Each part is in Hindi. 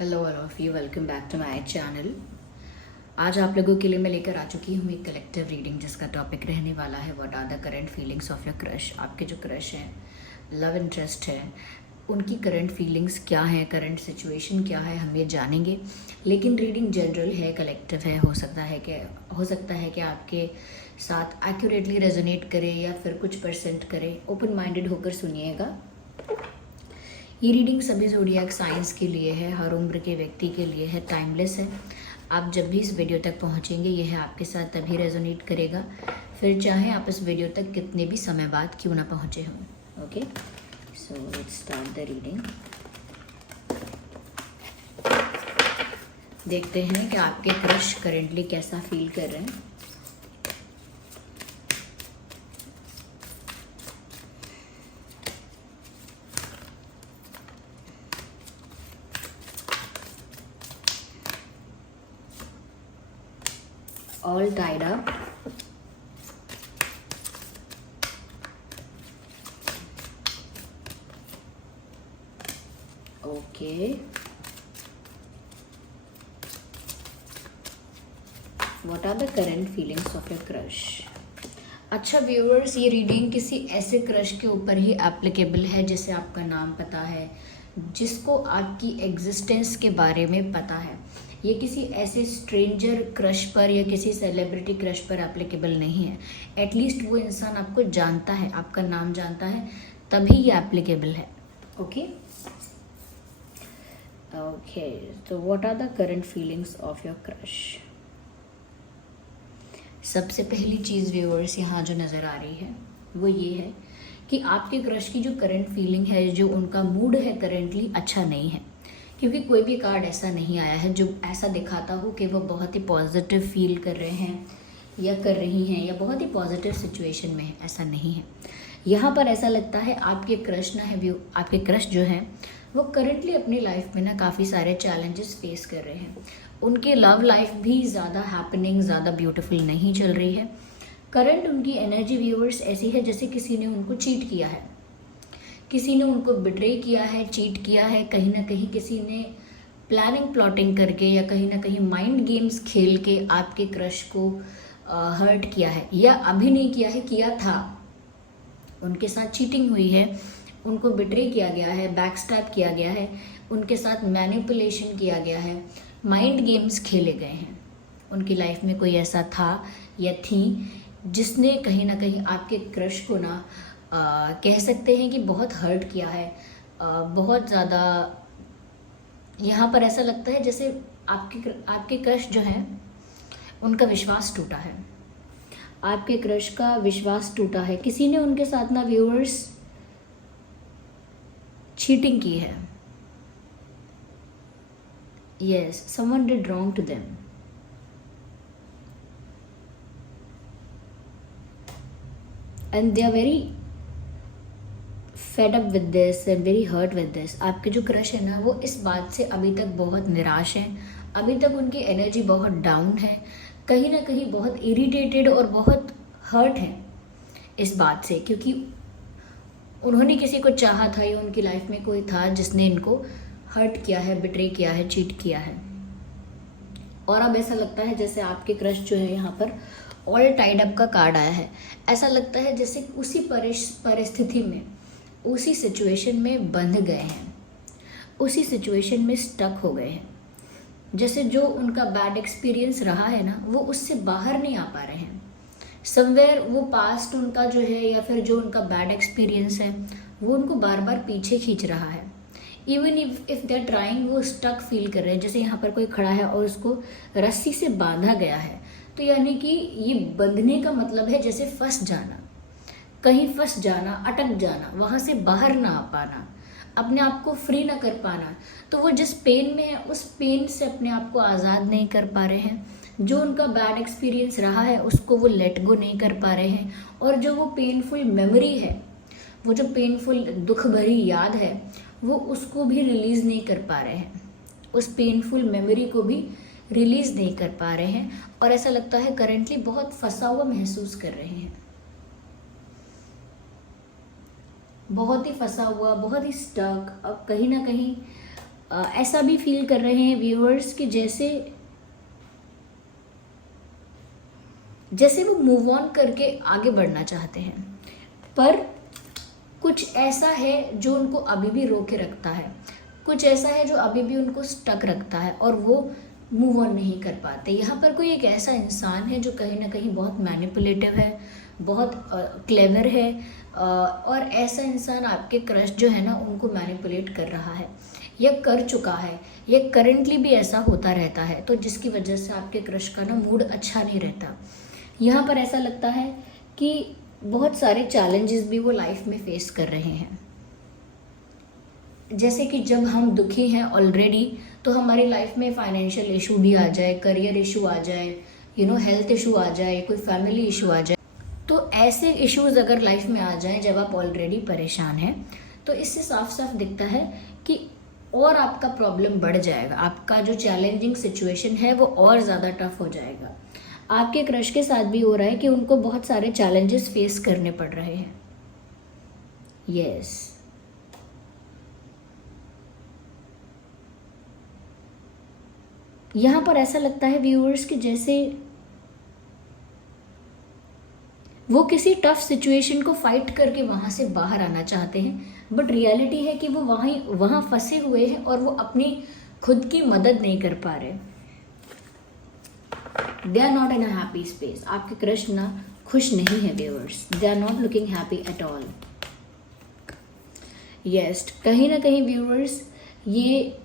Hello all of you, welcome back to my channel. आज आप लोगों के लिए मैं लेकर आ चुकी हूँ एक कलेक्टिव रीडिंग जिसका टॉपिक रहने वाला है what are the current feelings of your crush. आपके जो क्रश हैं, लव इंटरेस्ट है, उनकी करंट फीलिंग्स क्या हैं, करंट सिचुएशन क्या है, हम ये जानेंगे। लेकिन रीडिंग जनरल है, कलेक्टिव है। हो सकता है कि आपके साथ एक्यूरेटली रेजोनेट करे या फिर कुछ परसेंट करे। ओपन माइंडेड होकर सुनिएगा। ये रीडिंग सभी ज़ोडिएक साइंस के लिए है, हर उम्र के व्यक्ति के लिए है, टाइमलेस है। आप जब भी इस वीडियो तक पहुंचेंगे यह आपके साथ तभी रेजोनेट करेगा, फिर चाहे आप इस वीडियो तक कितने भी समय बाद क्यों ना पहुंचे हों। Okay, so let's start the reading. देखते हैं कि आपके क्रश करेंटली कैसा फील कर रहे हैं। All tied up. Okay. What are the current feelings of your crush? अच्छा व्यूअर्स, ये रीडिंग किसी ऐसे क्रश के ऊपर ही एप्लीकेबल है जिसे आपका नाम पता है, जिसको आपकी एग्जिस्टेंस के बारे में पता है। ये किसी ऐसे स्ट्रेंजर क्रश पर या किसी सेलिब्रिटी क्रश पर एप्लीकेबल नहीं है। एटलीस्ट वो इंसान आपको जानता है, आपका नाम जानता है, तभी ये एप्लीकेबल है। ओके ओके, तो what are the current feelings of your crush. सबसे पहली चीज़ व्यूअर्स यहाँ जो नज़र आ रही है वो ये है कि आपके क्रश की जो करंट फीलिंग है, जो उनका मूड है करंटली अच्छा नहीं है। क्योंकि कोई भी कार्ड ऐसा नहीं आया है जो ऐसा दिखाता हो कि वो बहुत ही पॉजिटिव फील कर रहे हैं या कर रही हैं या बहुत ही पॉजिटिव सिचुएशन में है, ऐसा नहीं है। यहाँ पर ऐसा लगता है आपके क्रश जो हैं वो करंटली अपनी लाइफ में ना काफ़ी सारे चैलेंजेस फेस कर रहे हैं। उनकी लव लाइफ भी ज़्यादा हैपनिंग, ज़्यादा ब्यूटीफुल नहीं चल रही है। करंट उनकी एनर्जी व्यूअर्स ऐसी है जैसे किसी ने उनको चीट किया है, किसी ने उनको बिट्रे किया है, चीट किया है। कहीं ना कहीं किसी ने प्लानिंग प्लॉटिंग करके या कहीं ना कहीं माइंड गेम्स खेल के आपके क्रश को हर्ट किया है, या अभी नहीं किया है, किया था। उनके साथ चीटिंग हुई है, उनको बिट्रे किया गया है, बैकस्टैब किया गया है, उनके साथ मैनिपुलेशन किया गया है, माइंड गेम्स खेले गए हैं। उनकी लाइफ में कोई ऐसा था या थी जिसने कहीं ना कहीं आपके क्रश को ना कह सकते हैं कि बहुत हर्ट किया है, बहुत ज़्यादा। यहाँ पर ऐसा लगता है जैसे आपके क्रश जो है उनका विश्वास टूटा है, आपके क्रश का विश्वास टूटा है। किसी ने उनके साथ ना व्यूअर्स चीटिंग की है। Yes, someone did wrong to them. And they are very fed up with this and very hurt with this. आपके जो क्रश है ना वो इस बात से अभी तक बहुत निराश हैं। अभी तक उनकी एनर्जी बहुत डाउन है, कहीं ना कहीं बहुत इरिटेटेड और बहुत हर्ट है इस बात से, क्योंकि उन्होंने किसी को चाहा था या उनकी लाइफ में कोई था जिसने इनको हर्ट किया है, बिट्रे किया है, चीट किया है। और अब ऐसा लगता है जैसे आपके क्रश जो है यहाँ पर ऑल टाइड अप का कार्ड आया है। ऐसा लगता है जैसे उसी परिस्थिति में, उसी सिचुएशन में बंध गए हैं, उसी सिचुएशन में स्टक हो गए हैं। जैसे जो उनका बैड एक्सपीरियंस रहा है ना वो उससे बाहर नहीं आ पा रहे हैं। समवेयर वो पास्ट उनका जो है या फिर जो उनका बैड एक्सपीरियंस है वो उनको बार बार पीछे खींच रहा है। Even if they are trying, वो स्टक फील कर रहे हैं। जैसे यहाँ पर कोई खड़ा है और उसको रस्सी से बांधा गया है, तो यानी कि ये बंधने का मतलब है जैसे फंस जाना, कहीं फंस जाना, अटक जाना, वहाँ से बाहर ना आ पाना, अपने आप को फ्री ना कर पाना। तो वो जिस पेन में है उस पेन से अपने आप को आज़ाद नहीं कर पा रहे हैं। जो उनका बैड एक्सपीरियंस रहा है उसको वो लेट गो नहीं कर पा रहे हैं। और जो वो पेनफुल मेमोरी है, वो जो पेनफुल दुख भरी याद है, वो उसको भी रिलीज़ नहीं कर पा रहे हैं। उस पेनफुल मेमोरी को भी रिलीज़ नहीं कर पा रहे हैं। और ऐसा लगता है करंटली बहुत फंसा हुआ महसूस कर रहे हैं, बहुत ही फंसा हुआ, बहुत ही स्टक। अब कहीं ना कहीं ऐसा भी फील कर रहे हैं व्यूअर्स कि जैसे वो मूव ऑन करके आगे बढ़ना चाहते हैं, पर कुछ ऐसा है जो उनको अभी भी रोके रखता है, कुछ ऐसा है जो अभी भी उनको स्टक रखता है और वो मूव ऑन नहीं कर पाते। यहाँ पर कोई एक ऐसा इंसान है जो कहीं ना कहीं बहुत मैनिपुलेटिव है, बहुत क्लेवर है, और ऐसा इंसान आपके क्रश जो है ना उनको मैनिपुलेट कर रहा है या कर चुका है, या करंटली भी ऐसा होता रहता है, तो जिसकी वजह से आपके क्रश का ना मूड अच्छा नहीं रहता। यहाँ पर ऐसा लगता है कि बहुत सारे चैलेंजेस भी वो लाइफ में फेस कर रहे हैं। जैसे कि जब हम दुखी हैं ऑलरेडी, तो हमारी लाइफ में फाइनेंशियल इशू भी आ जाए, करियर इशू आ जाए, हेल्थ इशू आ जाए, कोई फैमिली इशू आ जाए, तो ऐसे इश्यूज अगर लाइफ में आ जाएं जब आप ऑलरेडी परेशान हैं, तो इससे साफ साफ दिखता है कि और आपका प्रॉब्लम बढ़ जाएगा, आपका जो चैलेंजिंग सिचुएशन है वो और ज़्यादा टफ हो जाएगा। आपके क्रश के साथ भी हो रहा है कि उनको बहुत सारे चैलेंजेस फेस करने पड़ रहे हैं। यस, यहाँ पर ऐसा लगता है व्यूअर्स कि जैसे वो किसी टफ सिचुएशन को फाइट करके वहाँ से बाहर आना चाहते हैं, बट रियलिटी है कि वो वहाँ फंसे हुए हैं और वो अपनी खुद की मदद नहीं कर पा रहे। They are not in a happy space. आपके क्रश ना खुश नहीं है viewers, they are not looking happy at all. Yes, कहीं ना कहीं व्यूअर्स ये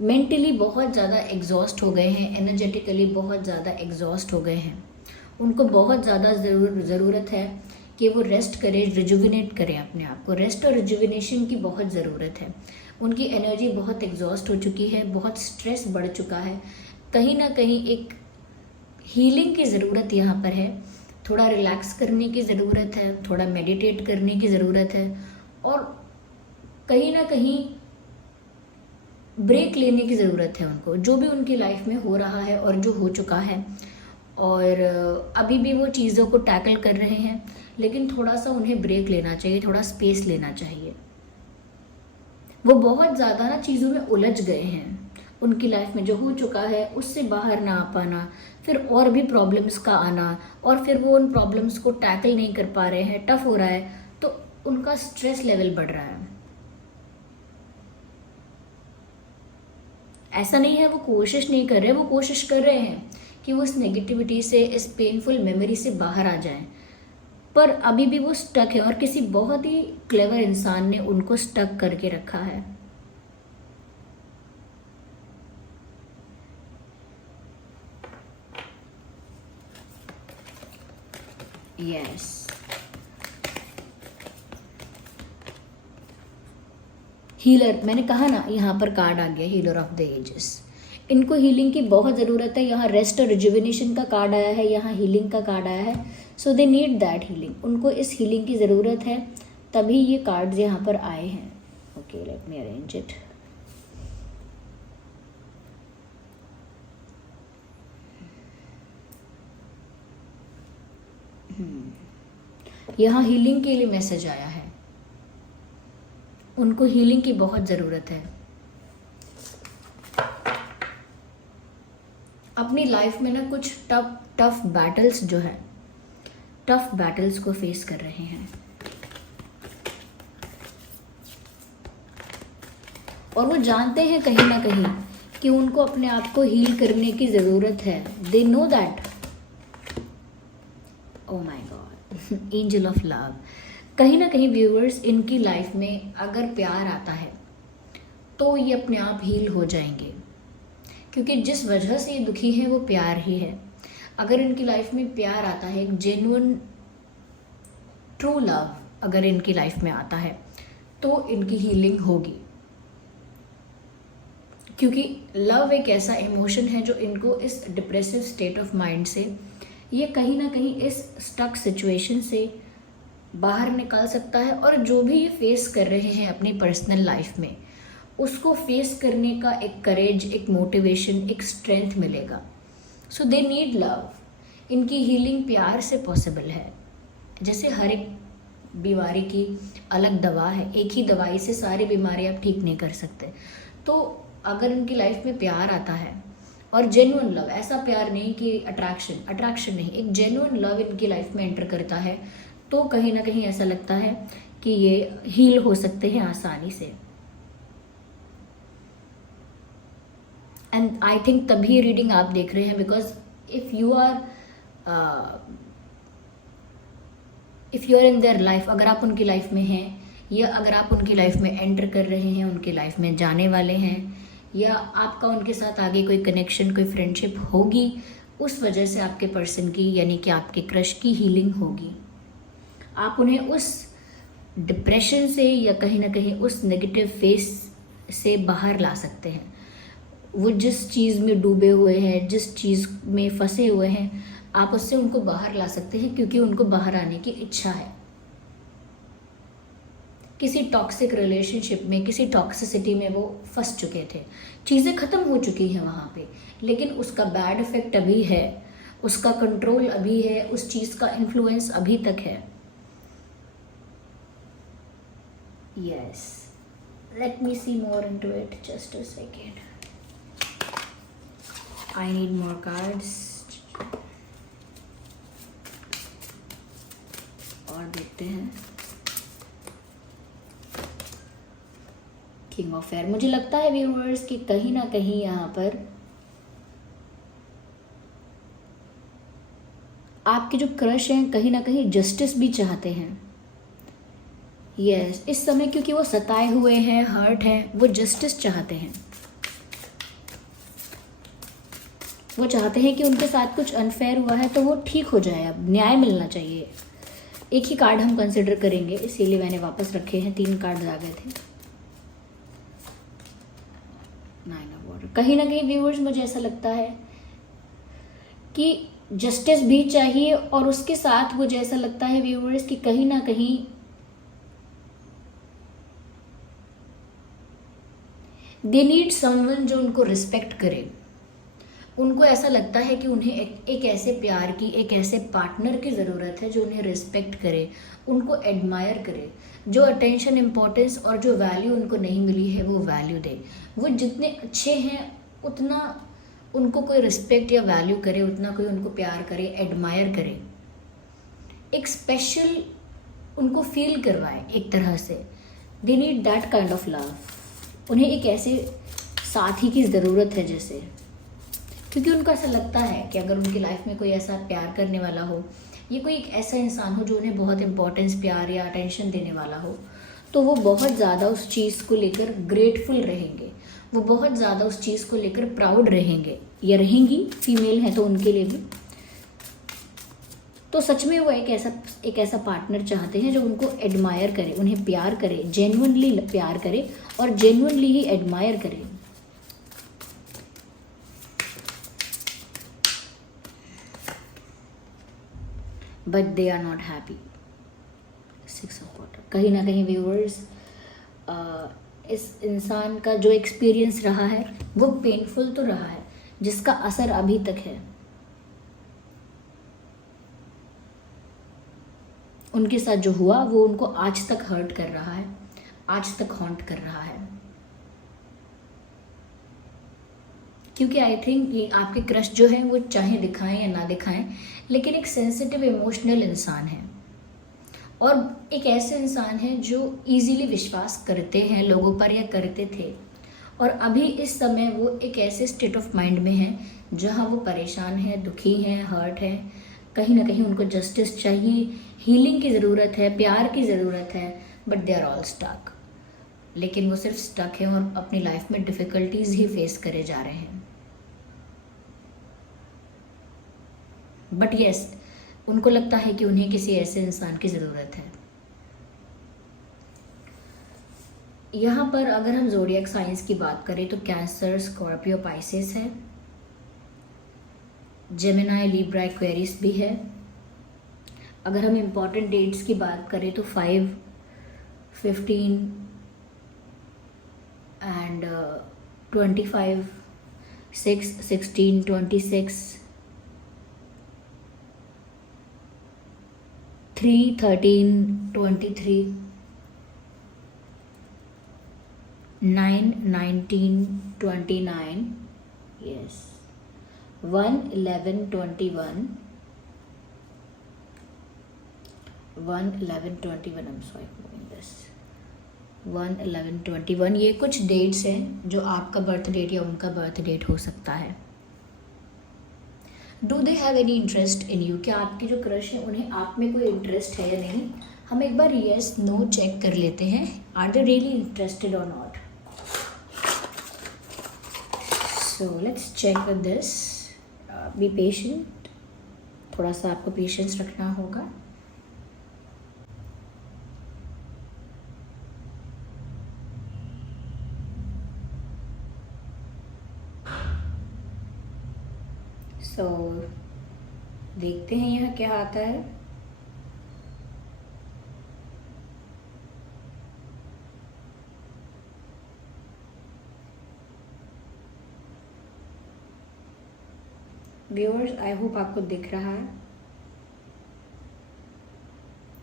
मेंटली बहुत ज़्यादा एग्जॉस्ट हो गए हैं, एनर्जेटिकली बहुत ज़्यादा एग्जॉस्ट हो गए हैं। उनको बहुत ज़्यादा ज़रूरत है कि वो रेस्ट करें, रिजुविनेट करें अपने आप को। रेस्ट और रिजुविनेशन की बहुत ज़रूरत है। उनकी एनर्जी बहुत एग्जॉस्ट हो चुकी है, बहुत स्ट्रेस बढ़ चुका है, कहीं ना कहीं एक हीलिंग की ज़रूरत यहाँ पर है। थोड़ा रिलैक्स करने की ज़रूरत है, थोड़ा मेडिटेट करने की ज़रूरत है, और कहीं ना कहीं ब्रेक लेने की ज़रूरत है उनको, जो भी उनकी लाइफ में हो रहा है और जो हो चुका है। और अभी भी वो चीज़ों को टैकल कर रहे हैं, लेकिन थोड़ा सा उन्हें ब्रेक लेना चाहिए, थोड़ा स्पेस लेना चाहिए। वो बहुत ज़्यादा ना चीज़ों में उलझ गए हैं। उनकी लाइफ में जो हो चुका है उससे बाहर ना आ पाना, फिर और भी प्रॉब्लम्स का आना, और फिर वो उन प्रॉब्लम्स को टैकल नहीं कर पा रहे हैं, टफ हो रहा है, तो उनका स्ट्रेस लेवल बढ़ रहा है। ऐसा नहीं है वो कोशिश नहीं कर रहे, वो कोशिश कर रहे हैं कि वो इस नेगेटिविटी से, इस पेनफुल मेमोरी से बाहर आ जाएं, पर अभी भी वो स्टक है और किसी बहुत ही क्लेवर इंसान ने उनको स्टक करके रखा है। यस, हीलर, मैंने कहा ना यहाँ पर कार्ड आ गया, हीलर ऑफ द एजेस। इनको हीलिंग की बहुत ज़रूरत है। यहाँ रेस्ट और रिजुविनेशन का कार्ड आया है, यहाँ हीलिंग का कार्ड आया है। सो दे नीड दैट हीलिंग। उनको इस हीलिंग की ज़रूरत है, तभी ये कार्ड्स यहाँ पर आए हैं। Okay, let me arrange it. यहाँ हीलिंग के लिए मैसेज आया है। उनको हीलिंग की बहुत ज़रूरत है। अपनी लाइफ में ना कुछ टफ बैटल्स जो है, टफ बैटल्स को फेस कर रहे हैं, और वो जानते हैं कहीं ना कहीं कि उनको अपने आप को हील करने की ज़रूरत है। They know that. Oh my God, angel of love. कहीं ना कहीं व्यूअर्स, इनकी लाइफ में अगर प्यार आता है तो ये अपने आप हील हो जाएंगे, क्योंकि जिस वजह से ये दुखी है वो प्यार ही है। अगर इनकी लाइफ में प्यार आता है, एक जेन्युइन ट्रू लव अगर इनकी लाइफ में आता है, तो इनकी हीलिंग होगी। क्योंकि लव एक ऐसा इमोशन है जो इनको इस डिप्रेसिव स्टेट ऑफ माइंड से, ये कहीं ना कहीं इस स्टक सिचुएशन से बाहर निकाल सकता है, और जो भी ये फेस कर रहे हैं अपनी पर्सनल लाइफ में, उसको फेस करने का एक करेज, एक मोटिवेशन, एक स्ट्रेंथ मिलेगा। सो दे नीड लव। इनकी हीलिंग प्यार से पॉसिबल है। जैसे हर एक बीमारी की अलग दवा है, एक ही दवाई से सारी बीमारी आप ठीक नहीं कर सकते। तो अगर उनकी लाइफ में प्यार आता है और जेन्युइन लव, ऐसा प्यार नहीं कि अट्रैक्शन नहीं, एक जेन्युइन लव इनकी लाइफ में एंटर करता है, तो कहीं ना कहीं ऐसा लगता है कि ये हील हो सकते हैं आसानी से। एंड आई थिंक तभी रीडिंग आप देख रहे हैं, because if you are in their life, अगर आप उनकी लाइफ में हैं, या अगर आप उनकी लाइफ में एंटर कर रहे हैं, उनकी लाइफ में जाने वाले हैं, या आपका उनके साथ आगे कोई कनेक्शन, कोई फ्रेंडशिप होगी, उस वजह से आपके पर्सन की, यानी कि आपके क्रश की हीलिंग होगी। आप उन्हें उस डिप्रेशन से या कहीं ना कहीं उस नेगेटिव फेस से बाहर ला सकते हैं। वो जिस चीज़ में डूबे हुए हैं, जिस चीज़ में फंसे हुए हैं, आप उससे उनको बाहर ला सकते हैं, क्योंकि उनको बाहर आने की इच्छा है। किसी टॉक्सिक रिलेशनशिप में, किसी टॉक्सिसिटी में वो फंस चुके थे, चीज़ें ख़त्म हो चुकी हैं वहाँ पे, लेकिन उसका बैड इफेक्ट अभी है, उसका कंट्रोल अभी है, उस चीज़ का इन्फ्लुएंस अभी तक है। Yes, let me see more into it, just a second, I need more cards. और देखते हैं किंग ऑफ एयर। मुझे लगता है व्यूअर्स कि कहीं ना कहीं यहाँ पर आपके जो क्रश हैं कहीं ना कहीं जस्टिस भी चाहते हैं। यस, इस समय क्योंकि वो सताए हुए हैं, हर्ट हैं, वो जस्टिस चाहते हैं। वो चाहते हैं कि उनके साथ कुछ अनफेयर हुआ है तो वो ठीक हो जाए, अब न्याय मिलना चाहिए। एक ही कार्ड हम कंसिडर करेंगे, इसीलिए मैंने वापस रखे हैं, 3 कार्ड आ गए थे। 9 ऑफ वाटर। कहीं ना कहीं व्यूअर्स मुझे ऐसा लगता है कि जस्टिस भी चाहिए, और उसके साथ मुझे ऐसा लगता है व्यूअर्स कि कहीं ना कहीं दे नीड समवन जो उनको रिस्पेक्ट करे। उनको ऐसा लगता है कि उन्हें एक ऐसे प्यार की, एक ऐसे पार्टनर की ज़रूरत है जो उन्हें रिस्पेक्ट करे, उनको एडमायर करे, जो अटेंशन, इम्पोर्टेंस और जो वैल्यू उनको नहीं मिली है वो वैल्यू दे। वो जितने अच्छे हैं उतना उनको कोई रिस्पेक्ट या वैल्यू करे, उतना कोई उनको प्यार करे, एडमायर करे, एक स्पेशल उनको फील करवाए एक तरह से। They need that kind of love. उन्हें एक ऐसे साथी की ज़रूरत है जैसे, क्योंकि उनको ऐसा लगता है कि अगर उनकी लाइफ में कोई ऐसा प्यार करने वाला हो, ये कोई एक ऐसा इंसान हो जो उन्हें बहुत इंपॉर्टेंस, प्यार या अटेंशन देने वाला हो, तो वो बहुत ज़्यादा उस चीज़ को लेकर ग्रेटफुल रहेंगे, वो बहुत ज़्यादा उस चीज़ को लेकर प्राउड रहेंगे या रहेंगी, फीमेल है तो उनके लिए भी। तो सच में वो एक ऐसा पार्टनर चाहते हैं जो उनको एडमायर करे, उन्हें प्यार करे, जेन्युइनली प्यार करे और जेन्युइनली ही एडमायर करे। But they are not happy. 6 of water. कहीं ना कहीं व्यूअर्स इस इंसान का जो एक्सपीरियंस रहा है वो पेनफुल तो रहा है, जिसका असर अभी तक है। उनके साथ जो हुआ वो उनको आज तक हर्ट कर रहा है, आज तक हॉन्ट कर रहा है, क्योंकि आई थिंक ये आपके क्रश जो है वो चाहे दिखाएं या ना दिखाएं, लेकिन एक सेंसिटिव इमोशनल इंसान है, और एक ऐसे इंसान है जो इजीली विश्वास करते हैं लोगों पर या करते थे, और अभी इस समय वो एक ऐसे स्टेट ऑफ माइंड में है जहाँ वो परेशान है, दुखी हैं, हर्ट है। कहीं ना कहीं उनको जस्टिस चाहिए, हीलिंग की ज़रूरत है, प्यार की ज़रूरत है, but they are all stuck. लेकिन वो सिर्फ स्टक है और अपनी लाइफ में डिफ़िकल्टीज ही फेस करे जा रहे हैं। बट यस, उनको लगता है कि उन्हें किसी ऐसे इंसान की ज़रूरत है। यहाँ पर अगर हम ज़ोडिएक साइंस की बात करें तो कैंसर, स्कॉर्पियो, पाइसेस है, जेमिनाई, लिब्रा, एक्वेरियस भी है। अगर हम इम्पॉर्टेंट डेट्स की बात करें तो 5, 15 and 25, 6, 16, 26, 3, 13, 23, 9, 19, 29, yes, 1, 11, 21, 1, 11, 21, I'm sorry for moving this, 1, 11, 21, ये कुछ डेट्स हैं जो आपका बर्थ डेट या उनका बर्थ डेट हो सकता है. Do they have any interest in you? क्या आपके जो क्रश हैं उन्हें आप में कोई इंटरेस्ट है या नहीं? हम एक बार येस नो चेक कर लेते हैं. आर दे रियली इंटरेस्टेड और नॉट? So let's check with this. Be patient, थोड़ा सा आपको पेशेंस रखना होगा. सो देखते हैं यहाँ क्या आता है. व्यूअर्स, आई होप आपको दिख रहा है.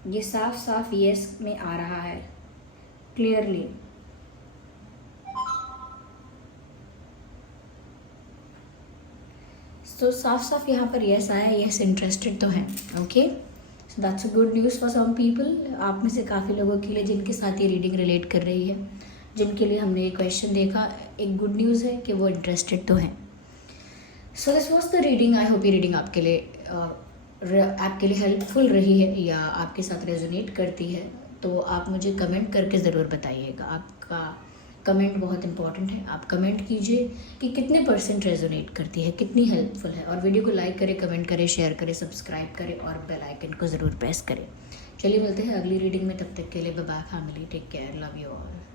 ये साफ साफ यस में आ रहा है क्लियरली. तो साफ साफ यहाँ पर यस आया. यस इंटरेस्टेड तो हैं. Okay, so that's a good news for some people. आप में से काफ़ी लोगों के लिए जिनके साथ ये रीडिंग रिलेट कर रही है, जिनके लिए हमने ये क्वेश्चन देखा, एक गुड न्यूज़ है कि वो इंटरेस्टेड तो हैं. So this was the reading. I hope ये रीडिंग आपके लिए हेल्पफुल रही है या आपके साथ रेजोनेट करती है. तो आप मुझे कमेंट करके ज़रूर बताइएगा. आपका कमेंट बहुत इंपॉर्टेंट है. आप कमेंट कीजिए कि कितने % रेजोनेट करती है, कितनी हेल्पफुल है. और वीडियो को लाइक करें, कमेंट करें, शेयर करें, सब्सक्राइब करें और बेल आइकन को ज़रूर प्रेस करें. चलिए मिलते हैं अगली रीडिंग में. तब तक के लिए bye bye family. Take care. Love you all.